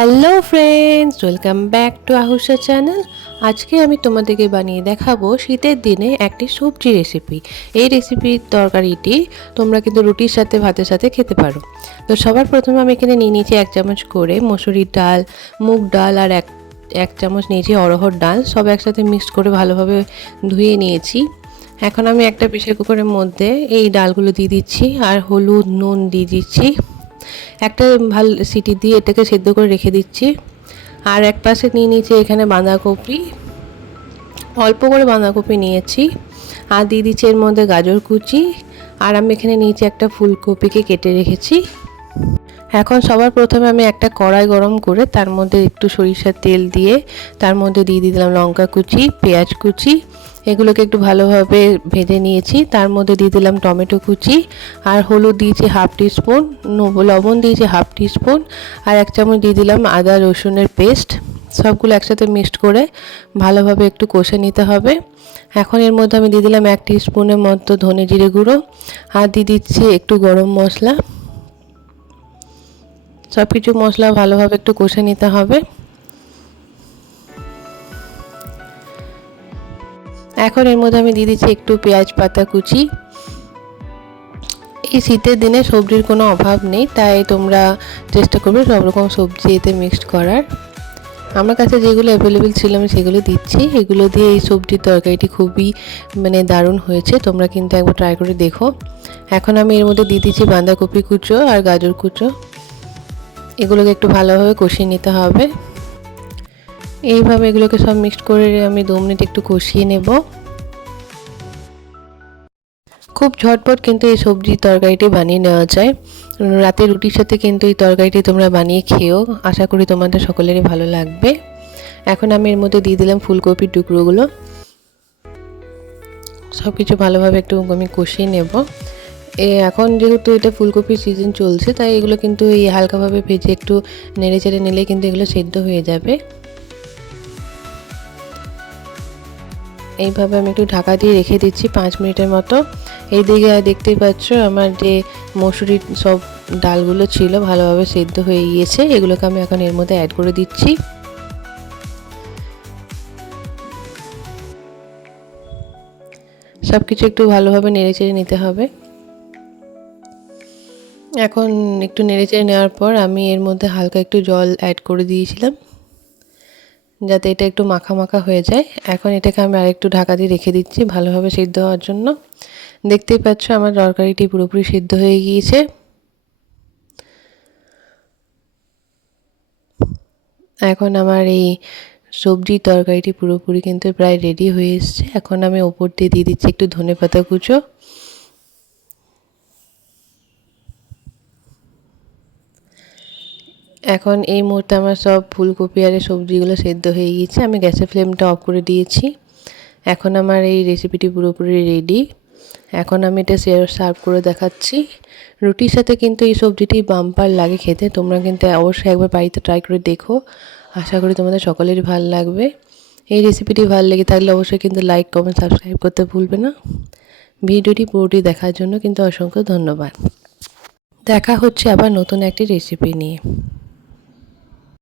Hello friends welcome back to Ahusa channel আজকে আমি তোমাদেরকে বানিয়ে দেখাবো শীতের দিনে একটি সবজি রেসিপি এই রেসিপির তরকারিটি তোমরা কিন্তু রুটির সাথে, ভাতের সাথে খেতে পারো। তো সবার প্রথমে আমি এখানে নিয়ে নিয়েছি এক চামচ করে মসুরির ডাল, মুগ ডাল আর এক এক চামচ নিয়েছি অরহর ডাল। সব একসাথে মিক্সড করে ভালোভাবে ধুয়ে নিয়েছি। এখন আমি একটা প্রেশার কুকারের মধ্যে এই ডালগুলো দিয়ে দিচ্ছি আর হলুদ, নুন দিয়ে দিচ্ছি। একটা ভালো সিটি দিয়ে এটাকে সেদ্ধ করে রেখে দিচ্ছি। আর এক পাশে নিয়ে নিয়েছি এখানে বাঁধাকপি। অল্প করে বাঁধাকপি নিয়েছি। আর দিয়ে দিচ্ছি এর মধ্যে গাজর কুচি। আর আমি এখানে নিয়েছি একটা ফুলকপিকে কেটে রেখেছি। এখন সবার প্রথমে আমি একটা কড়াই গরম করে তার মধ্যে একটু সরিষার তেল দিয়ে তার মধ্যে দিয়ে দিলাম লঙ্কা কুচি, পেঁয়াজ কুচি, এগুলোকে একটু ভালোভাবে ভেজে নিয়েছি। তার মধ্যে দিয়ে দিলাম টমেটো কুচি আর হলুদ দিয়েছি হাফ টিস্পুন লবণ দিয়েছি হাফ টিস্পুন আর এক চামচ দিয়ে দিলাম আদা রসুনের পেস্ট। সবগুলো একসাথে মিক্সড করে ভালোভাবে একটু কষে নিতে হবে। এখন এর মধ্যে আমি দিয়ে দিলাম এক স্পুনের মতো ধনে জিরে গুঁড়ো আর দিয়ে দিচ্ছি একটু গরম মশলা। সব কিছু মশলা ভালোভাবে একটু কষে নিতে হবে। এখন এর মধ্যে আমি দিয়ে দিচ্ছি একটু পেঁয়াজ পাতা কুচি। এই শীতের দিনে সবজির কোনো অভাব নেই, তাই তোমরা চেষ্টা করবে সব রকম সবজি এতে মিক্সড করার। আমার কাছে যেগুলো অ্যাভেলেবেল ছিল আমি সেগুলো দিচ্ছি। এগুলো দিয়ে এই সবজির তরকারিটি খুবই মানে দারুণ হয়েছে, তোমরা কিন্তু একবার ট্রাই করে দেখো। এখন আমি এর মধ্যে দিয়ে দিচ্ছি বাঁধাকপি কুচো আর গাজর কুচো। এগুলোকে একটু ভালোভাবে কষিয়ে নিতে হবে। এইভাবে এগুলোকে সব মিক্সড করে আমি দু মিনিট একটু কষিয়ে নেব। খুব ঝটপট কিন্তু এই সবজি তরকারিটি বানিয়ে নেওয়া যায়। রাতে রুটির সাথে কিন্তু এই তরকারিটি তোমরা বানিয়ে খেও আশা করি তোমাদের সকলেরই ভালো লাগবে। এখন আমি এর মধ্যে দিয়ে দিলাম ফুলকপির টুকরোগুলো। সব কিছু ভালোভাবে একটু আমি কষিয়ে নেব। এখন যেহেতু এটা ফুলকপির সিজন চলছে, তাই এগুলো কিন্তু এই হালকাভাবে ভেজে একটু নেড়ে চেড়ে নিলে কিন্তু এগুলো সেদ্ধ হয়ে যাবে। এইভাবে আমি একটু ঢাকা দিয়ে রেখে দিচ্ছি পাঁচ মিনিটের মতো। এই দিকে দেখতেই পাচ্ছ আমার যে মসুরির সব ডালগুলো ছিল, ভালোভাবে সেদ্ধ হয়ে গিয়েছে। এগুলোকে আমি এখন এর মধ্যে অ্যাড করে দিচ্ছি। সব কিছু একটু ভালোভাবে নেড়ে চেড়ে নিতে হবে। এখন একটু নেড়ে চেড়ে নেওয়ার পর আমি এর মধ্যে হালকা একটু জল অ্যাড করে দিয়েছিলাম, যাতে এটা একটু মাখা মাখা হয়ে যায়। এখন এটাকে আমি আরেকটু ঢাকা দিয়ে রেখে দিচ্ছি ভালোভাবে সিদ্ধ হওয়ার জন্য। দেখতেই পাচ্ছ আমার তরকারিটি পুরোপুরি সিদ্ধ হয়ে গিয়েছে। এখন আমার এই সবজির তরকারিটি পুরোপুরি কিন্তু প্রায় রেডি হয়ে এসছে। এখন আমি ওপর দিয়ে দিয়ে দিচ্ছি একটু ধনে পাতা কুচো। এখন এই মুহূর্তে আমার সব ফুলকপি আর সবজিগুলো সেদ্ধ হয়ে গিয়েছে। আমি গ্যাসের ফ্লেমটা অফ করে দিয়েছি। এখন আমার এই রেসিপিটি পুরোপুরি রেডি এখন আমি এটা সার্ভ করে দেখাচ্ছি। রুটির সাথে কিন্তু এই সবজিটি বাম্পার লাগে খেতে। তোমরা কিন্তু অবশ্যই একবার বাড়িতে ট্রাই করে দেখো। আশা করি তোমাদের সকলেরই ভালো লাগবে। এই রেসিপিটি ভালো লেগে থাকলে অবশ্যই কিন্তু লাইক কমেন্ট সাবস্ক্রাইব করতে ভুলবে না। ভিডিওটি পুরোটি দেখার জন্য কিন্তু অসংখ্য ধন্যবাদ। দেখা হচ্ছে আবার নতুন একটি রেসিপি নিয়ে।